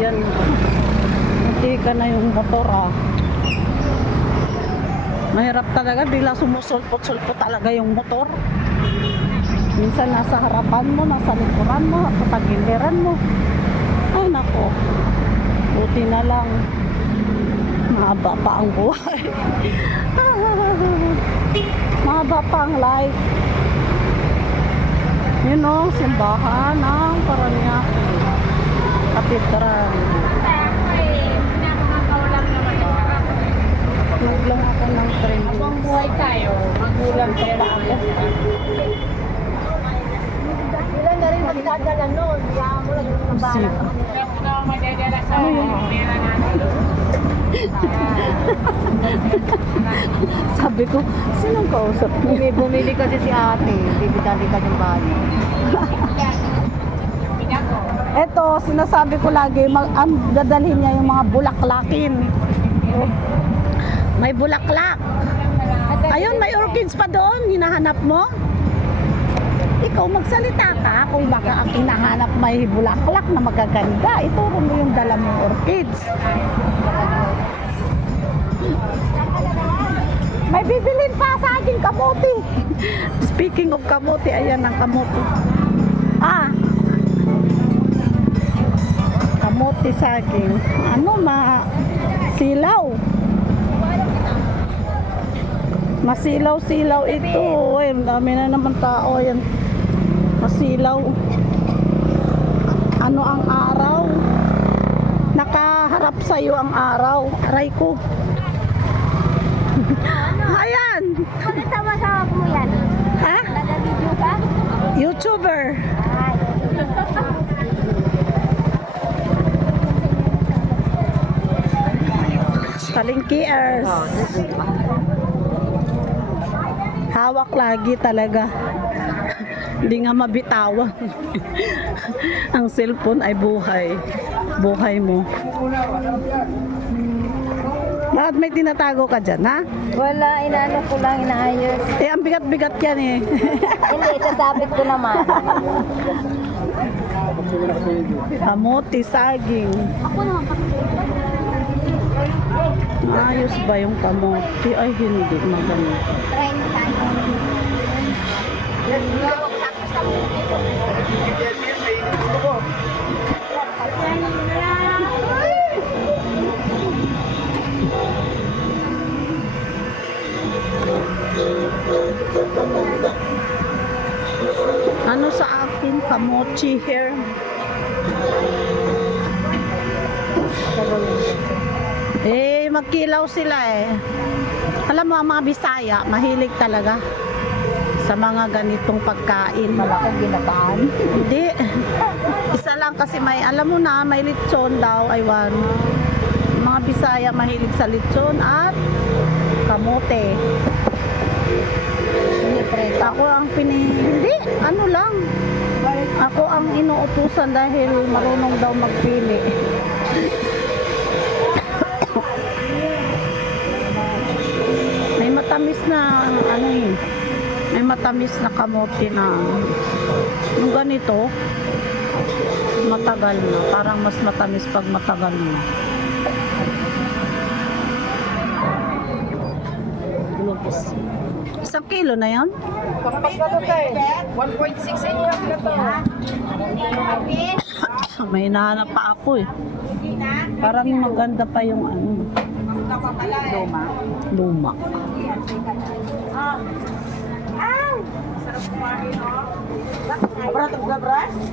Ayan. Antika na yung motor ah. Mahirap talaga, bigla sumusulpot-sulpot talaga yung motor. Minsan nasa harapan mo, nasa likuran mo, at sa tagiliran mo. Ay nako, buti na lang. Mahaba pa ang buhay. Mahaba pa ang life. Yun o, simbahan ng Paranaque. Katedral. Naglang ako ng train. Habang buhay tayo, magulang pa pa ako. Sila na rin magdadala noon. Kaya mo lang yung Sip. Kaya mo na magdadala sa pera natin. Sabi ko, sinong kausap niya? Bumili, bumili kasi si ate. Bibidali ka ng bahay. Eto, sinasabi ko lagi, mag, ang dadalhin niya yung mga bulaklakin. May bulaklak. Ayun, may orchids pa doon. Hinahanap mo? Ikaw magsalita ka kung baka ang hinahanap may bulaklak na magaganda. Ituro mo yung dala mong orchids. May bibilin pa sa akin kamote. Speaking of kamote, ayan ang kamote. Kamote saging. Ano ma silaw. Masilaw-silaw ito. Ay, ang dami na naman tao. Ayan. Masilaw. Ano ang araw? Nakaharap sa iyo ang araw. Aray ko. Ayan. Bakit sama-sama mo yan? Ha? Nag-video ka? YouTuber. Ay. Palengkeers. Hawak lagi talaga. Hindi nga mabitawan. Ang cellphone ay buhay. Buhay mo. Bakit may tinatago ka dyan, ha? Wala, inaano ko lang, inaayos. Eh, ang bigat-bigat yan eh. Hindi, sasabit ko naman. Kamote, saging. Ako naman Ayos ba yung kamote? Ay, hindi. Maganda. Try tayo. Ano sa akin? Kamochi here. Eh, magkilaw sila eh. Alam mo, ang mga Bisaya, mahilig talaga sa mga ganitong pagkain. Malaki ginataan. Hindi. Isa lang kasi may, alam mo na, may lechon daw, aywan. Mga Bisaya mahilig sa lechon at kamote. Hindi, pre. Ako ang pini... Hindi, ano lang. Ako ang inuutusan dahil marunong daw magpili. Na ano eh. May matamis na kamote na yung ganito matagal na. Parang mas matamis pag matagal na. Lupos. Isang kilo na yan? Kapas ka to, te. 1.6 inyo na to. May hinahanap pa ako eh. Parang maganda pa yung ano. Luma. Luma. Abra, abra.